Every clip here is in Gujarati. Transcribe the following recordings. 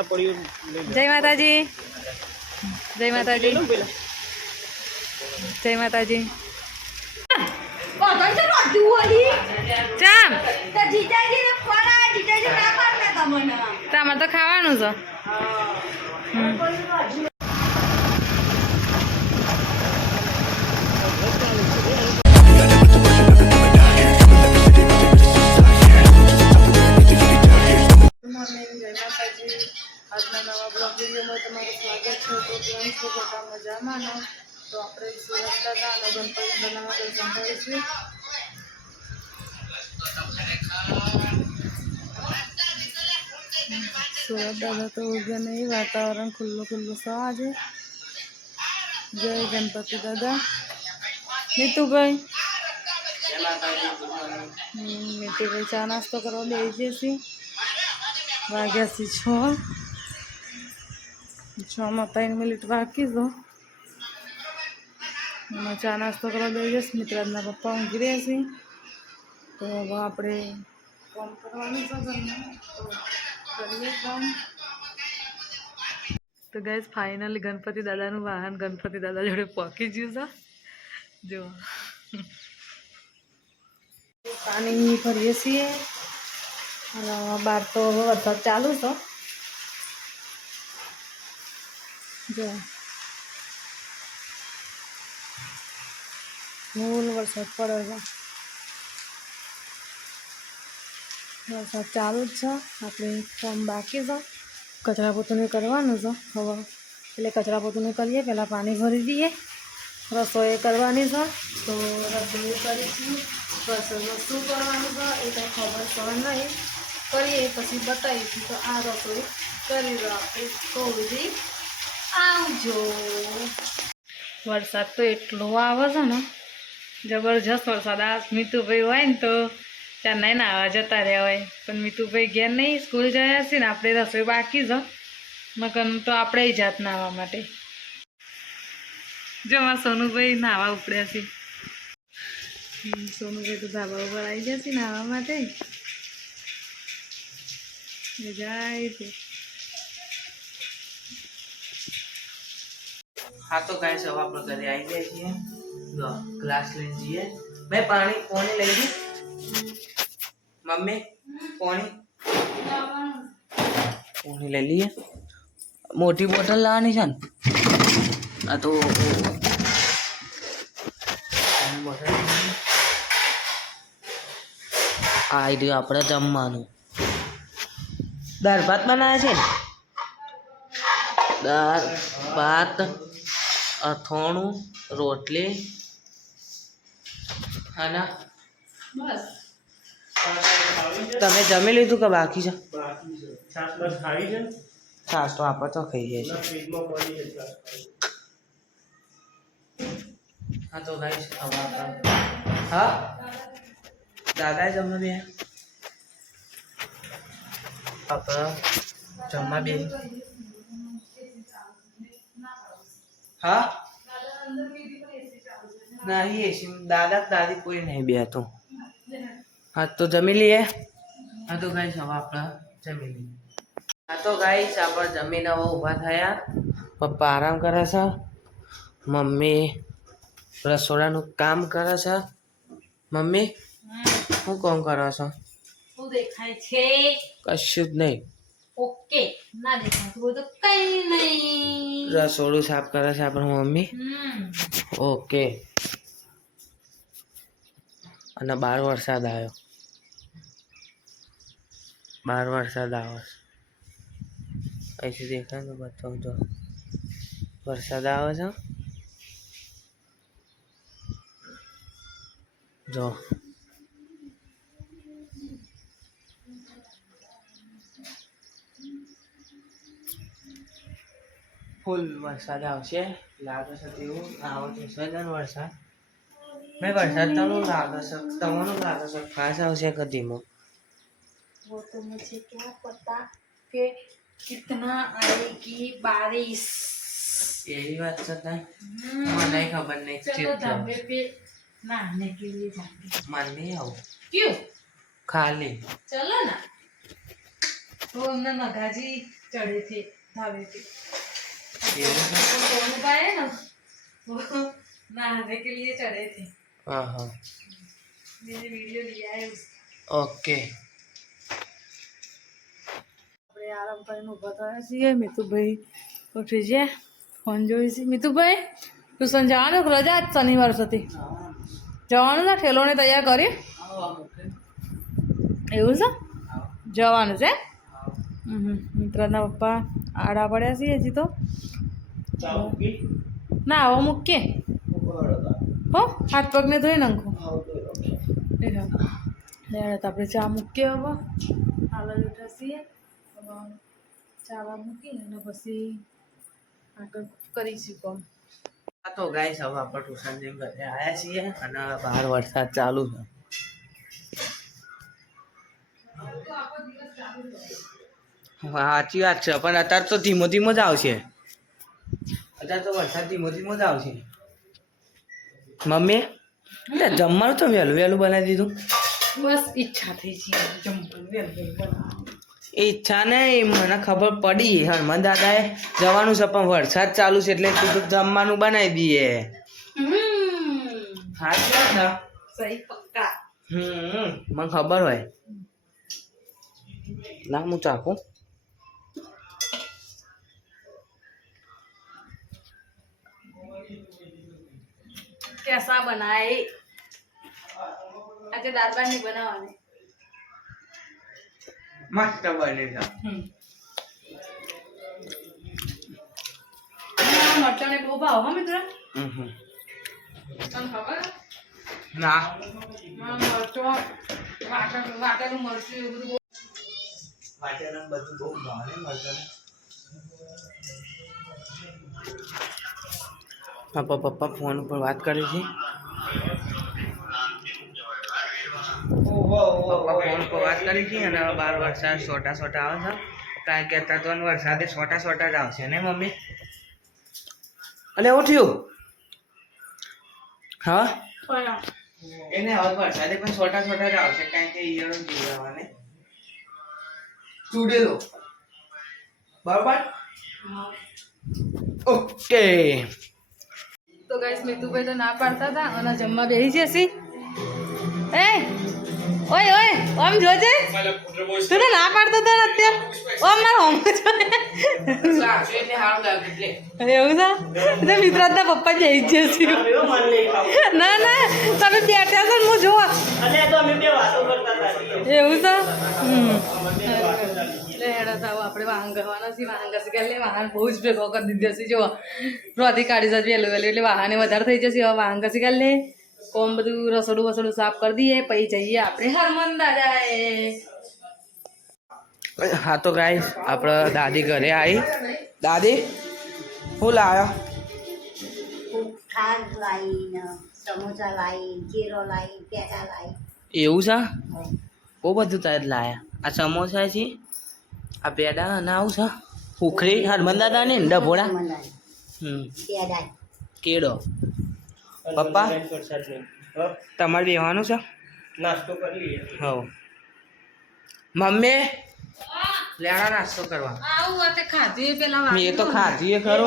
મારા પડ્યું જય માતાજી. જય માતાજી. જય માતાજી. તમારે તો ખાવાનું છે. દાદા અને ગણપતિ દાદાના દર્શન કરીશું સુરત દાદા તો ઉગ્યા નહીં વાતાવરણ ખુલ્લું ખુલ્લું છે આજે જય ગણપતિ દાદા નીતુભાઈ હમ, નીતુભાઈ ચા નાસ્તો કરવા બેસી છીએ વાગ્યા છે છ છ માં ત્રણ મિનિટ બાકી તો એમાં ચા નાસ્તો કરવા દઈ જઈશ. મિત્રાજના પપ્પા ઊંઘી રહ્યા છે. તો હવે આપણે કામ કરવાનું છે તમને તો કરીએ કામ. તો ગઈશ ફાઇનલી ગણપતિ દાદાનું વાહન ગણપતિ દાદા જોડે પહોંચી ગયું છે. જો પાણી ભરીએ છીએ. અને બહાર તો હવે વરસાદ ચાલુ છે. જો ફૂલ વરસાદ પડે છે. વરસાદ ચાલુ જ છે. આપણે કામ બાકી છે. કચરા પોતું કરવાનું છે. હવે. એટલે કચરા પોતું કરીએ, પહેલાં પાણી ભરી દઈએ. રસોઈ કરવાની છે. તો રસોઈ કરીશું. રસોઈમાં શું કરવાનું છે? એ કંઈ ખબર પડે નહીં. કરીએ, પછી બતાવીશું તો આ રસોઈ કરી દો આપણે. કોવી આવજો. વરસાદ તો એટલો આવે છે ને. જબરજસ્ત વરસાદ. આ મીતુભાઈ હોય ને તો ત્યાં નહીં નાવા જતા રહ્યા હોય. પણ મીતુભાઈ ઘેર નહીં, સ્કૂલ જયા છે ને આપણે રસોઈ બાકી જ મકન તો આપણે જાત નાવા માટે. જો મારા સોનુભાઈ નાવા ઉપડ્યા છે. સોનુભાઈ તો ધાબા ઉપર આવી ગયા છે નાવા માટે. જાય છે. હા તો ગાઈસ સવા આપણે ઘરે આવી ગયા છીએ. ગ્લાસ લઈને જઈએ મેં પાણી પાણી લઈ દી મમ્મી પાણી પાણી લઈ લઈએ મોટી બોટલ લાવવાની છે ને આ તો નાની બોટલ લાવવાની. આ આવી રહ્યું આપણે જમવાનું દાળ ભાત બનાવ્યા છે ને દાળ ભાત અથાણું રોટલી અને તમે જમી લીધું કે બાકી છે? છાશ બસ તો આપણે તો ખાઈ પડી છે હા તો આપણે હા? દાદા જમવા બે. આપણે જમવા બે. હા? નહીં એસી દાદા દાદી કોઈ નહીં બે હા તો જમી લઈએ? હા તો ગાઈસ હવે આપણે જમી લઈએ. હા તો ગાઈસ આપણે જમીને હવે ઊભા થયા. પપ્પા આરામ કરે છે. મમ્મી રસોડાનું કામ કરે છે. મમ્મી હું કોણ કરો છો? શું દેખાય છે? કશું જ નહીં. ઓકે ના દેખાતું તો કઈ નહીં. રસોડું સાફ કરે છે આપણી મમ્મી ઓકે અને બાર વરસાદ આવ્યો બાર વરસાદ આવે અહીંથી દેખાય તો બતાવું જો વરસાદ આવે છે જો ફૂલ વરસાદ આવશે લાગે છે તેવું આવો છે સજન વરસાદ મેં વરસાદ તમને લાગે છે તમને લાગે છે ખાસ આવશે કે ધીમો वो तो मुझे क्या पता कि कितना आएगी बारिश એવી વાત છે તઈ મને ખબર નહીં चलो ચિત્ર ढाबे पे नहाने के लिए जाएंगे મને નહીં આવું क्यों ખાલી चलो ना तो हमने नगाजी चढ़े थे ढाबे पे नहाने के लिए चढ़े थे હા હા मैंने वीडियो लिया है उसका ઓકે આપણે આરામ કરીને ઊભા થયા છીએ મિતુભાઈ ઉઠી છે ફોન જોઈ છે મિતુભાઈ ટ્યુશન જવાનું કે રજા આજ શનિવાર સુધી જવાનું છે ઠેલોને તૈયાર કરી એવું છે જવાનું છે હમ હમ. મિત્રના પપ્પા આડા પડ્યા છીએ હજી તો ચા મૂકી ના, આવો મૂકીએ. હો, હાથ પગને ધોઈ નાખો. એ તો આપણે ચા મૂકીએ હવે. હાલ જ છીએ. હવે ચા મૂકી અને પછી આગળ કરીશું કામ તો ગાઈસ, હવે આપણે ટ્યુશન જઈને ઘરે આવ્યા છીએ અને બહાર વરસાદ ચાલુ છે. સાચી વાત છે, પણ અત્યારે તો ધીમો ધીમો જ આવશે. અત્યારે તો વરસાદ ધીમો મજા આવશે. મમ્મી એટલે જમવાનું તો વહેલું વહેલું બનાવી દીધું. બસ ઈચ્છા થઈ છે ઈચ્છા ને મને ખબર પડી. હનુમાન દાદાએ જવાનું છે પણ વરસાદ ચાલુ છે એટલે કીધું જમવાનું બનાવી દઈએ. મને ખબર હોય. ના હું ચાકું કેસા બનાય આજે દારબાની બનાવવાની. મસ્ત બને છે મરચાં બહુ ભાવ હા મિત્ર? હમ હમ. તને ખબર? ના. મરચો વાટેલું વાટેલું મરચું એવું બધું વાટેલું બધું બહુ ભાવે મરચાં પપ્પા પપ્પા ફોન ઉપર વાત કરે છે. પપ્પા ફોન પર વાત કરી છે અને બાર વરસાદ છોટા છોટા આવે છે. કારણ કે અત્યારે તો વરસાદે છોટા છોટા જ આવશે, ને મમ્મી? અને થયું હા? એને હવે વરસાદે પણ છોટા છોટા જ આવશે, કારણ કે ઈયળો જીવડાવવાને ચૂડેલો. બરોબર ઓકે. તો ગાઈસ મિતુભાઈ તો ના પાડતા હતા અને જમવા બેસી જશે. એ ઓય ઓય ઓમ જોજે. તું ના પાડતો હતો ને અત્યારે. ઓમ માર હોમ એવું છે? તો મિત્રાજના પપ્પા જઈ જ જશે. ના ના તમે બેઠા છો ને હું જોવા. એવું છે? હમ. હેડો આપણે વાહન કરવાના છીએ વાહન કરશે કે વાહન બહુ જ ભેગો કરી દીધો છે જો રોધી કાઢી જશે વહેલું વહેલું એટલે વાહને વધારે થઈ જશે હવે વાહન કરશે લે. કોમ બધું રસોડું વસોડું સાફ કરી દઈએ પછી જઈએ આપણે. હરમન દાદાએ. હા તો ગાઈ આપણે દાદી ઘરે આવી દાદી હું લાવ્યો ખાંડ લાવીને સમોસા લાવી જીરો લાવી પેટા લાવી એવું છે? બહુ બધું તારે લાયા. આ સમોસા છે? આ પેડા અને આવું છે. ઉખરી હનુમાન દાદાની ને ડભોળા. હમ. કેળો. પપ્પા? તમારે બેવાનું છે? નાસ્તો કરી લઈએ. હવ. મમ્મી? લેણા નાસ્તો કરવા. આવું આ તે ખાધી પેલા મેં તો ખાધી એ ખરો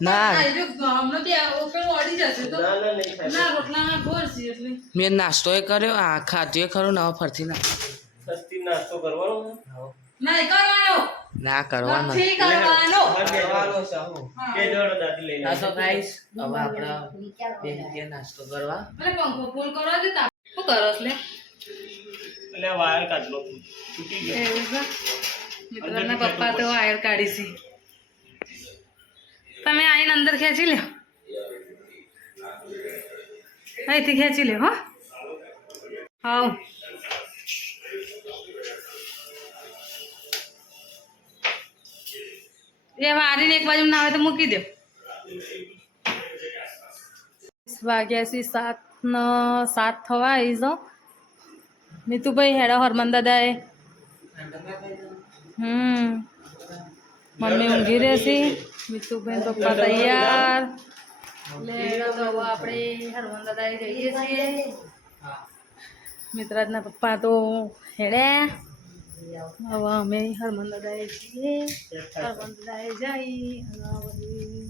ના. ગામનો બે પેલું અડી જશે તો. ના ના નહીં ના રોટલા છે એટલે. મેં નાસ્તો એ કર્યો આ ખાધી એ ખરો નવા ફરથી ના સસ્તી નાસ્તો કરવાનો નહીં કરવાનો. ના કરવાનો. નથી કરવાનો. કરવાનો છે હું. બે દોડો દાદી લઈને હા તો ગાઈસ હવે આપણે બે જગ્યાએ નાસ્તો કરવા. અરે પંખો ફૂલ કરો દે તા શું કરો એટલે આ વાયર કાઢલો છૂટી ગયો. મિત્રના પપ્પા તો વાયર કાઢી છે. તમે આઈને અંદર ખેંચી લ્યો. અહીંથી ખેંચી લ્યો હો. હાવ એ વારીને એક બાજુ ના આવે તો મૂકી દે. વાગ્યા છે સાત ન સાત થવા આવી જો. નીતુભાઈ હેડા હરમન દાદાએ. હમ. મમ્મી ઊંઘી રહેશે નીતુભાઈ પપ્પા તૈયાર. આપણે હરમન દાદાએ જઈએ છીએ. મિત્રાજના પપ્પા તો હેડે. હવે અમે હરમન દાદાએ છીએ હરમન દાદાએ જઈ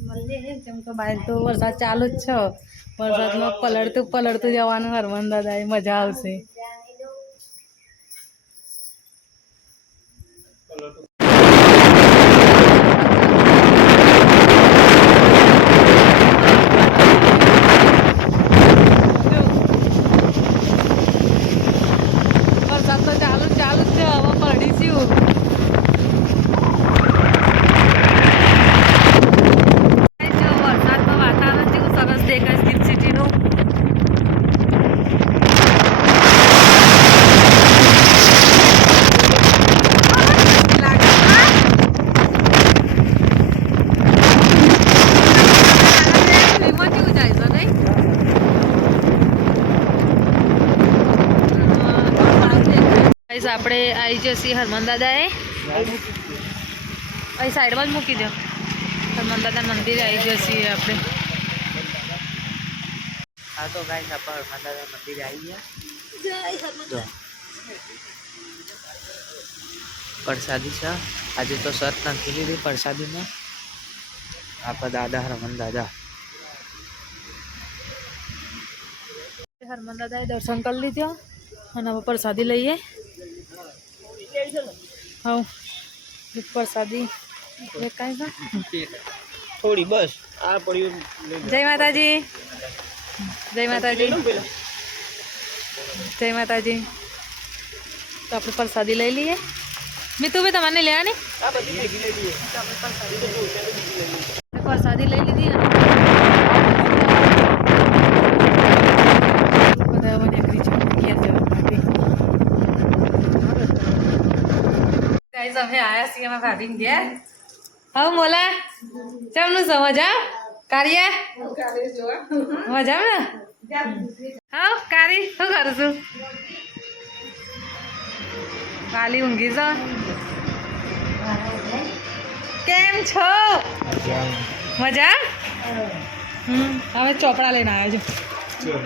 મળીએ. જેમ કે બહાર તો વરસાદ ચાલુ જ છે. વરસાદમાં પલળતું પલળતું જવાનું હરમન દાદાએ મજા આવશે વરસાદ તો ચાલુ ચાલુ જ છે હવે પડીશું જો વરસાદમાં વાતાવરણ કેવું સરસ દેખાય સ્કીપ સિટીનું ગાઈસ આપણે આવી જઈએ હરમન દાદાએ. અહીં સાઈડમાં જ મૂકી દો હરમન દાદા મંદિરે આવી છીએ આપણે. હા તો ગાઈસ આપણે હરમાદાદા મંદિરે આવી ગયા પ્રસાદી છે. આજે તો શરત નથી લીધી પ્રસાદીમાં આપણા દાદા હરમન દાદા. હરમન દાદાએ દર્શન કરી લીધો અને આપણે પ્રસાદી લઈએ. હા એક પ્રસાદી દેખાય છે થોડી બસ આ પડ્યું લઈ લો. જય માતાજી જય માતાજી જય માતાજી તો આપણે પ્રસાદી લઈ લઈએ મીતુભાઈ તમારે લેવાની આ બધી ભેગી લઈ લઈએ પ્રસાદી લઈ લીધી ને બધા હવે નીકળી છે ઘેર જવા માટે ગાઈઝ અમે આયા છીએ અમે ભાભીને ઘેર? હવે મોલા ચમનું છે? મજા કાર્ય મજા ને? હા કારી શું કરું છું કાલી ઊંઘી છો. કેમ છો? મજા હમ હવે ચોપડા લઈને આવ્યો છો.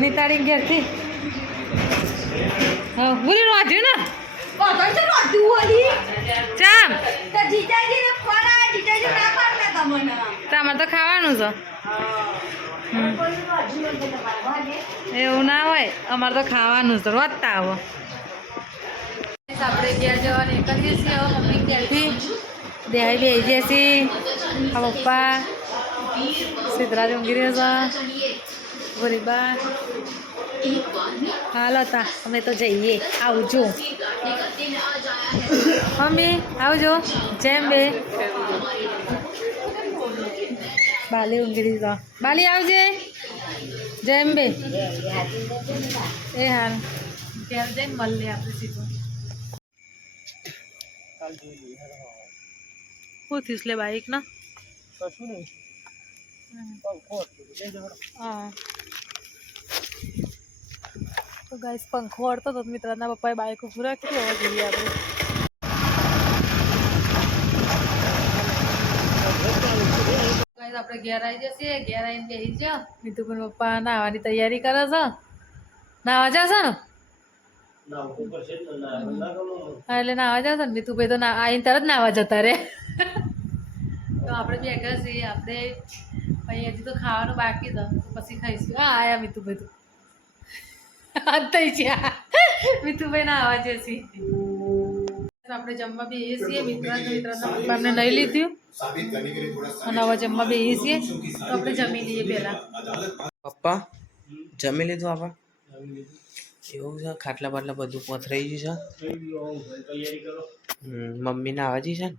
નીતાળી ઘેરથી. હા બોલી વાંચ્યું ને? ચામ. તમારે તો ખાવાનું છે. એવું ના હોય અમારે તો ખાવાનું છે. રોજતા આવો. આપણે ઘેર જવાની કરીએ છીએ. હવે મમ્મી ઘેરથી દેહાઈ બેસી જશે. પપ્પા. સિદ્ધરાજ ઊંઘી રહ્યો છે. ગરીબા હાલો તા અમે તો જઈએ. આવજો. મમ્મી આવજો. જેમ બે. બાલી ઊંઘી છે બાલી આવજે. જેમ બે. એ હાલ. ઘેર જઈને મળીએ આપણે સીધું. શું થયું બાઈક ના? કશું નહીં પંખો હતો. લઈ જાઓ હેડો. હા. તો ગાઈસ પંખો અડતો તો મિત્રના પપ્પાએ બાઈક ઉભું રાખી હવે જઈએ આપણે. ગાઈસ આપણે ઘેર આવી જશે ઘેર આવીને બેસી જાઓ. મિતુભાઈ પપ્પા નાહવાની તૈયારી કરે છે. નાવા જશે ને? એટલે નાવા જશે ને? મિતુભાઈ તો આવીને તરત નાવા જતા રહે. તો આપણે ભેગા છીએ આપણે અહીં હજી તો ખાવાનું બાકી તો. પછી ખાઈશું. હા આયા મિતુભાઈ તો. થઈ ગયા. મિતુભાઈ ના આવા જશે આપણે જમવા બેસીએ છીએ. મિત્ર મિત્રના પપ્પાને નહીં લીધું. અને હવે જમવા બેસીએ છીએ. તો આપણે જમી લઈએ પહેલાં. પપ્પા જમી લીધું આપણે? એવું છે ખાટલા બાટલા બધું પથરાઈ ગયું છે? મમ્મીને આવાજી છે ને.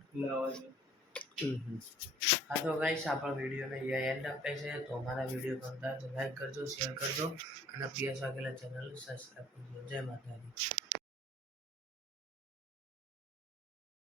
હા, તો ગાઈસ આપણા વિડીયોને અહીંયા એન્ડ આપે છે. તો અમારા વીડિયો ગમતા તો લાઈક કરજો શેર કરજો. અને પીએસ વાઘેલા ચેનલ સબસ્ક્રાઈબ કરજો. જય માતાજી.